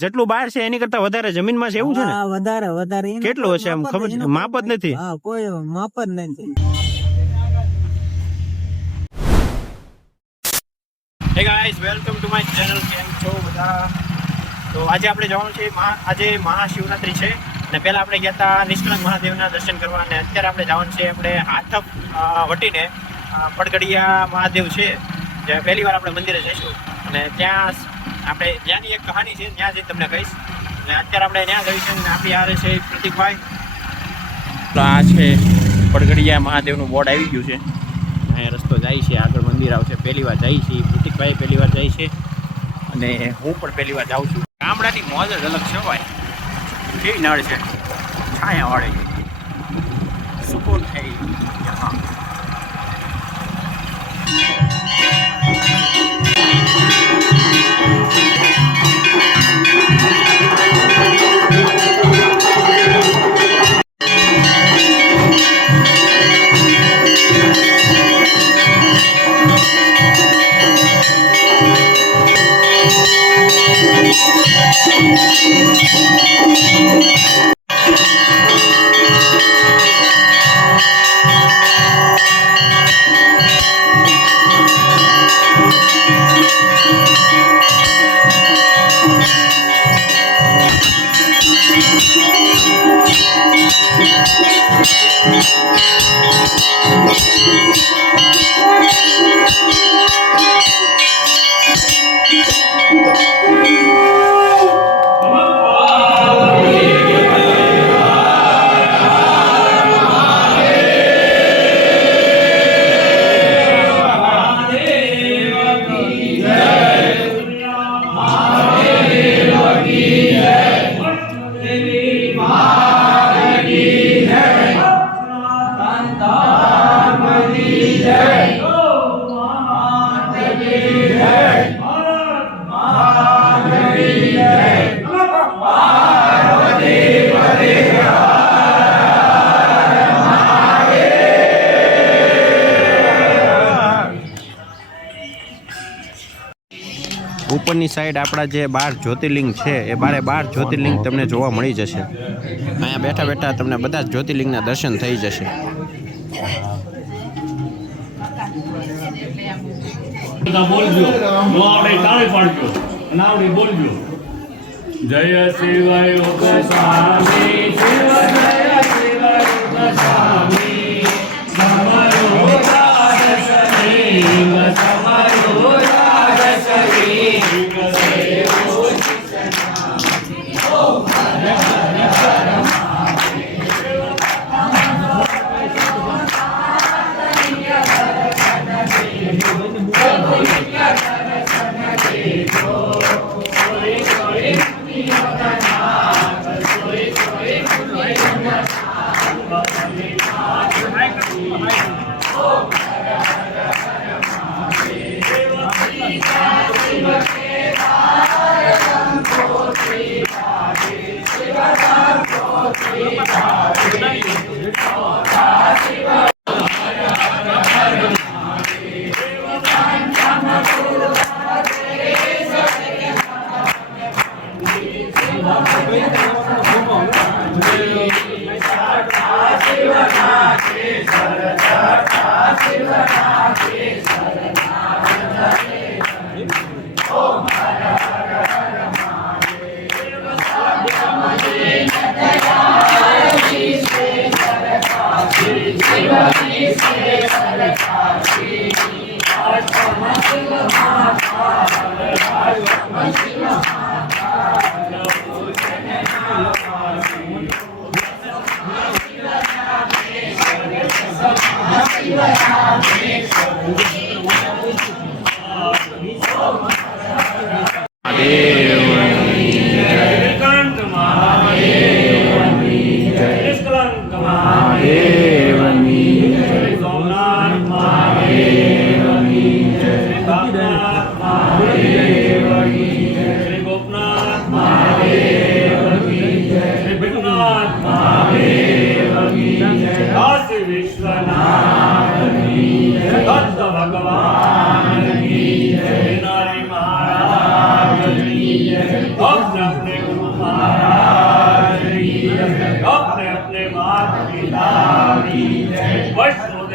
જેટલું બહાર છે એની કરતા વધારે જમીનમાં છે એવું છે ને? વધારે વધારે. કેટલું હશે એમ ખબર છે? માપ જ નથી. કોઈ માપ જ નથી. હે guys, welcome to my channel. કેમ છો બધા? તો આજે આપણે જવાનું છે, આજે મહાશિવરાત્રી છે અને પહેલા આપણે ગયા હતા નિષ્કલંક મહાદેવના દર્શન કરવા અને અત્યારે આપણે જવાનું છે આપણે હાથપ વટીને પડગડિયા મહાદેવ છે જે પહેલી વાર આપણે મંદિરે જઈશું અને ત્યાં આપણે ત્યાંની એક કહાની છે, ત્યાં જઈને તમને કહીશ. અને અત્યારે આપણે ત્યાં જઈશું અને આપણી હારે છે પ્રતિકભાઈ. તો આ છે પડગડિયા મહાદેવનું બોર્ડ આવી ગયું છે. અહીંયા રસ્તો જાય છે, આગળ મંદિર આવશે. પહેલી વાર જાય છે પ્રતિકભાઈ, પહેલી વાર જાય છે અને હું પણ પહેલી વાર જાઉં છું. ગામડાની મોજ જ અલગ છે ભાઈ. કેવી નળ છે, છાયા વાળી, સુકૂન થઈ. હા, ઉપરની સાઈડ આપણા જે 12 જ્યોતિર્લિંગ છે એ 12 જ્યોતિર્લિંગ તમને જોવા મળી જશે. અહીંયા બેઠા બેઠા તમને બધા જ જ્યોતિર્લિંગના દર્શન થઈ જશે. જય શિવાય સ્વામી, શિવ જય શિવાય સ્વામી, સમરો રાજસની, સમરો રાજસની,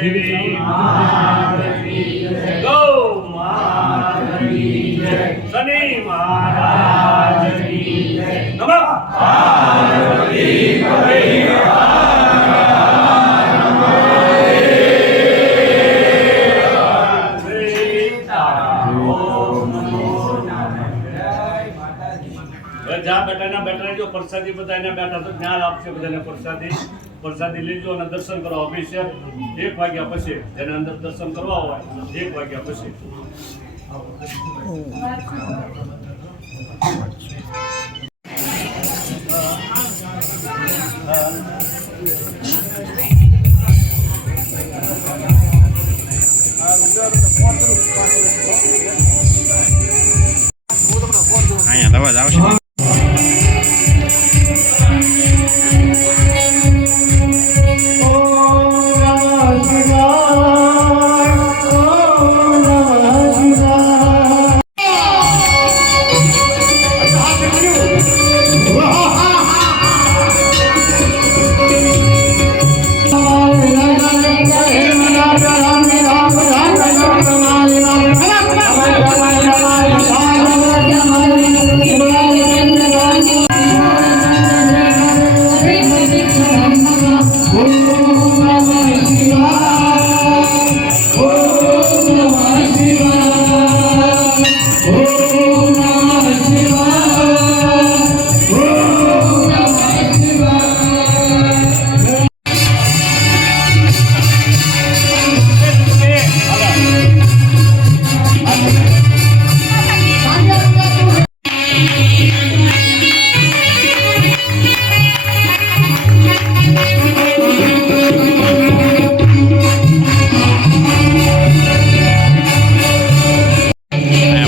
મહાદેવી ગૌ માતાની જય શનિ મહારાજની જય નમઃ પાર્વતી જ્યાં બેઠા બેઠા જો પ્રસાદી બધાને બેઠા તો જ્ઞાન આપશે બધાને પ્રસાદી લેજો અને દર્શન કરવા અભિષેક 1 વાગ્યા પછી જેને અંદર દર્શન કરવા હોય 1 વાગ્યા પછી અહીંયા અવાજ આવશે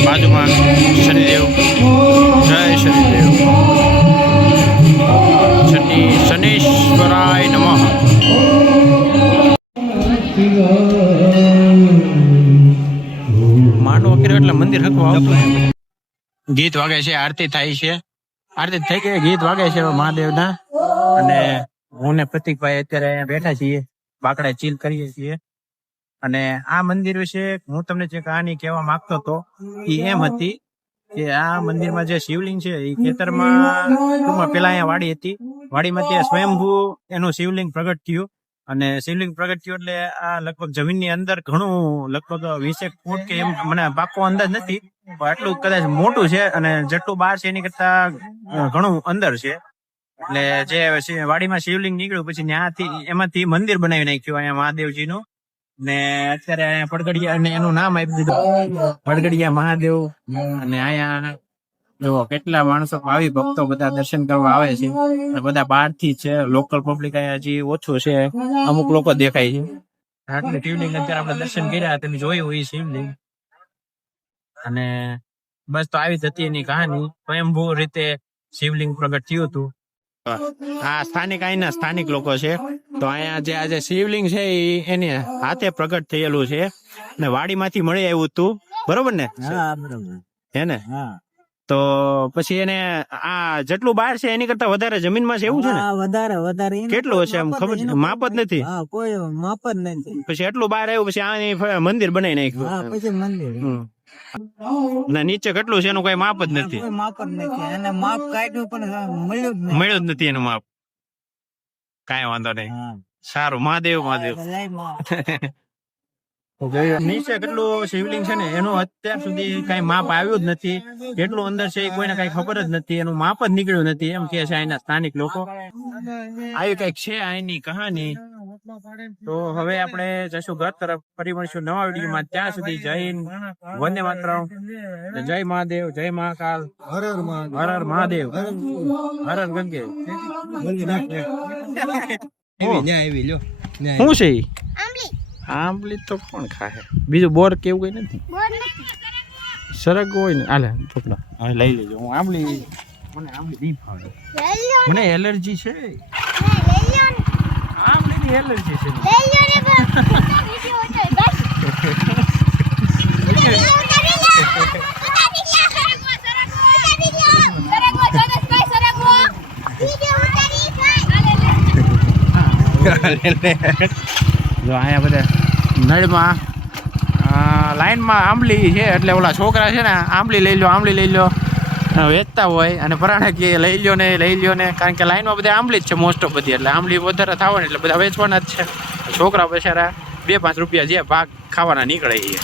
બાજુમાં શનિદેવ જય શનિદેવ શનીશ્વરાય નમઃ માંડવો કર્યો એટલે મંદિર હકવા આવતું ગીત વાગે છે આરતી થાય છે આરતી થઈ ગઈ ગીત વાગે છે મહાદેવના અને હું ને પ્રતિકભાઈ અત્યારે અહીંયા બેઠા છીએ બાકડા ચીલ કરીએ છીએ અને આ મંદિર વિશે હું તમને જે કહાની કહેવા માંગતો હતો એ એમ હતી કે આ મંદિરમાં જે શિવલિંગ છે એ ખેતરમાં ટૂંકમાં પેલા અહીંયા વાડી હતી વાડીમાં ત્યાં સ્વયંભૂ એનું શિવલિંગ પ્રગટ થયું અને શિવલિંગ પ્રગટ થયું એટલે આ લગભગ જમીનની અંદર ઘણું લગભગ 20 ફૂટ કે એમ મને પાકો અંદાજ નથી પણ આટલું કદાચ મોટું છે અને જેટલું બહાર છે એની કરતા ઘણું અંદર છે એટલે જે વાડીમાં શિવલિંગ નીકળ્યું પછી ત્યાંથી એમાંથી મંદિર બનાવી નાખ્યું અહીંયા મહાદેવજીનું ને અત્યારે અહીંયા પડગડિયા અને એનું નામ આપી દીધું પડગડિયા મહાદેવ અને અહીંયા જો કેટલા માણસો ભાવિ ભક્તો બધા દર્શન કરવા આવે છે અને બધા બહાર થી છે લોકલ પબ્લિક અહીંયા હજી ઓછું છે અમુક લોકો દેખાય છે એટલે શિવલિંગ અત્યારે આપણે દર્શન કર્યા તમે જોયું એ શિવલિંગ અને બસ તો આવી જ હતી એની કહાની સ્વયંભૂ રીતે શિવલિંગ પ્રગટ થયું હતું આ સ્થાનિક અહીંના સ્થાનિક લોકો છે તો અહીંયા જે આજે શિવલિંગ છે એની હાથે પ્રગટ થયેલું છે ને વાડીમાંથી મળી આવ્યું હતું બરોબર ને હા બરોબર હે ને હા તો પછી એને આ જેટલું બહાર છે એની કરતા વધારે જમીનમાં છે એવું છે ને હા વધારે એનું કેટલું હશે આમ ખબર એનું માપ જ નથી હા કોઈ માપ જ નથી પછી એટલું બહાર આવ્યું પછી આની મંદિર બનાવી હા નાખ્યું પછી મંદિર ને નીચે કેટલું છે એનું કઈ માપ જ નથી કોઈ માપ જ નથી અને માપ કાઢ્યું પણ મળ્યું જ નહીં મળ્યું જ નથી એનું માપ કાંઈ વાંધો નહીં હા સારું મહાદેવ મહાદેવ જય મા. નીચે કેટલું શિવલિંગ છે ને એનું અત્યાર સુધી કઈ માપ આવ્યું જ નથી કેટલું અંદર છે એ કોઈને કઈ ખબર જ નથી એનું માપ જ નીકળ્યું નથી એમ કે છે અહીંના સ્થાનિક લોકો આવી કઈક છે અહીંની કહાની તો હવે આપણે જશું ઘર તરફ ફરી મળીશું નવા વિડીયોમાં ત્યાં સુધી જય હિન્દ વંદે માતરમ જય મહાદેવ જય મહાકાલ હર હર મહાદેવ હર હર ગંગે શું છે ઈ? આંબલી તો કોણ ખાય બીજું બોર કેવું કઈ નથી સરગ હોય ને આલે ટોપલા હવે લઈ લેજો હું આંબલી મને આંબલી નહીં ભાવે મને એલર્જી છે આંબલીની એલર્જી છે જો અહીંયા બધા નળમાં લાઈનમાં આંબલી છે, એટલે ઓલા છોકરા છે ને આંબલી લઈ લો વેચતા હોય, અને પરાણે કે લઈ લ્યો ને, કારણ કે લાઈનમાં બધા આંબલી જ છે મોસ્ટ ઓફ બધી, એટલે આંબલી વધારે થવાની એટલે બધા વેચવાના જ છે. છોકરા બેચારા 2-5 રૂપિયા જે ભાગ ખાવાના નીકળે એ.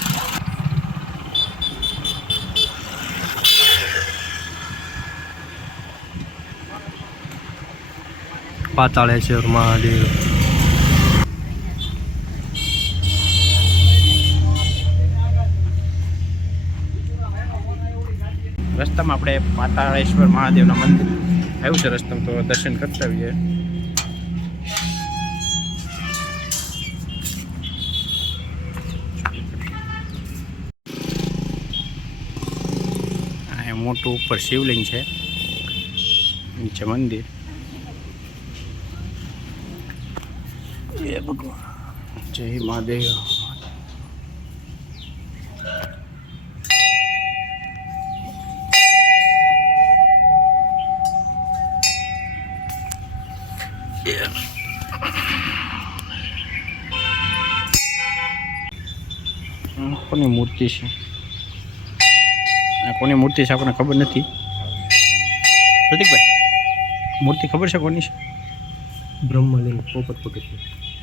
પાતાળેશ્વર મહાદેવ. રસ્તામાં આપણે પાતાળેશ્વર મહાદેવના મંદિર આવ્યું છે રસ્તામાં, તો દર્શન કરતા આવીએ. અહીંયા મોટું ઉપર શિવલિંગ છે, નીચે મંદિર. જય ભગવાન, જય મહાદેવ. કોની મૂર્તિ છે? કોની મૂર્તિ છે આપણને ખબર નથી. પ્રતિકભાઈ, મૂર્તિ ખબર છે કોની છે? બ્રહ્મલિંગ પોપટ ભગત.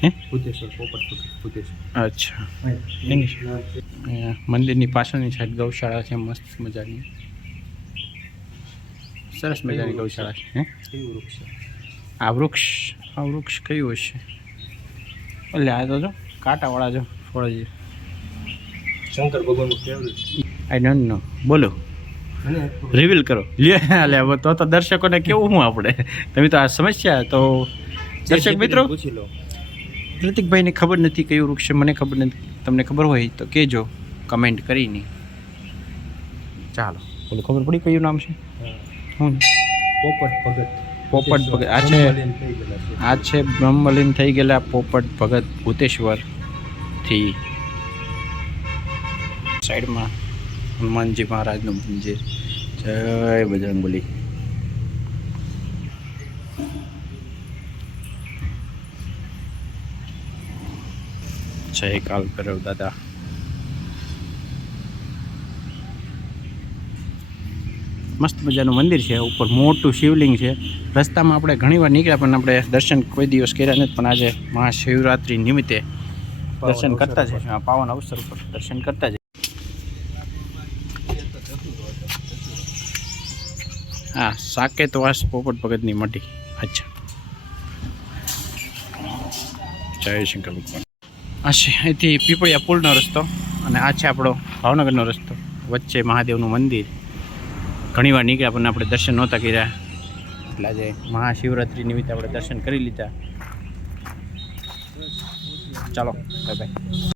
હે? ભૂતેશ્વર પોપટ ભગત ભૂતેશ્વર. અચ્છા, એની છે. અહીંયા મંદિરની પાછળની સાઈડ ગૌશાળા છે, મસ્ત મજાની, સરસ મજાની ગૌશાળા છે. હે? કેવું વૃક્ષ છે? આ વૃક્ષ કયું હશે? એટલે આ તો જો કાંટાવાળા જો ફળ છે. શંકર ભગવાનનું ફેવરેટ. I don't know. બોલો, રિવીલ કરો. લે હવે તો દર્શકોને કેવું હું આપણે, તમે તો આ સમસ્યા. તો દર્શક મિત્રો, પૂછી લો. પ્રતિકભાઈને ખબર નથી કયું વૃક્ષ છે, મને ખબર નથી. તમને ખબર હોય તો કહેજો કમેન્ટ કરીને. ચાલો, બોલો, ખબર પડી કયું નામ છે? હું પોપટ ભગત. પોપટ ભગત. આ છે બ્રહ્મલીન થઈ ગયેલા પોપટ ભગત ભૂતેશ્વરથી. સાઈડમાં હનુમાનજી મહારાજનું મંદિર. જય બજરંગબલી. જય કાલ ભૈરવ દાદા. મસ્ત મજાનું મંદિર છે, ઉપર મોટું શિવલિંગ છે. રસ્તામાં આપણે ઘણીવાર નીકળ્યા પણ આપણે દર્શન કોઈ દિવસ કર્યા નથી, પણ આજે મહાશિવરાત્રિ નિમિત્તે દર્શન કરતા છે. પાવન અવસર ઉપર દર્શન કરતા છે. હા, સાકેતવાસ પોપટ ભગતની મઢી. અચ્છા, જય શંકર ભગવાન. આ છે અહીંથી પીપળિયા પુલનો રસ્તો, અને આ છે આપણો ભાવનગરનો રસ્તો. વચ્ચે મહાદેવનું મંદિર. ઘણીવાર નીકળ્યા પણ આપણે દર્શન નહોતા કર્યા, એટલે આજે મહાશિવરાત્રિ નિમિત્તે આપણે દર્શન કરી લીધા. ચાલો, બાય બાય.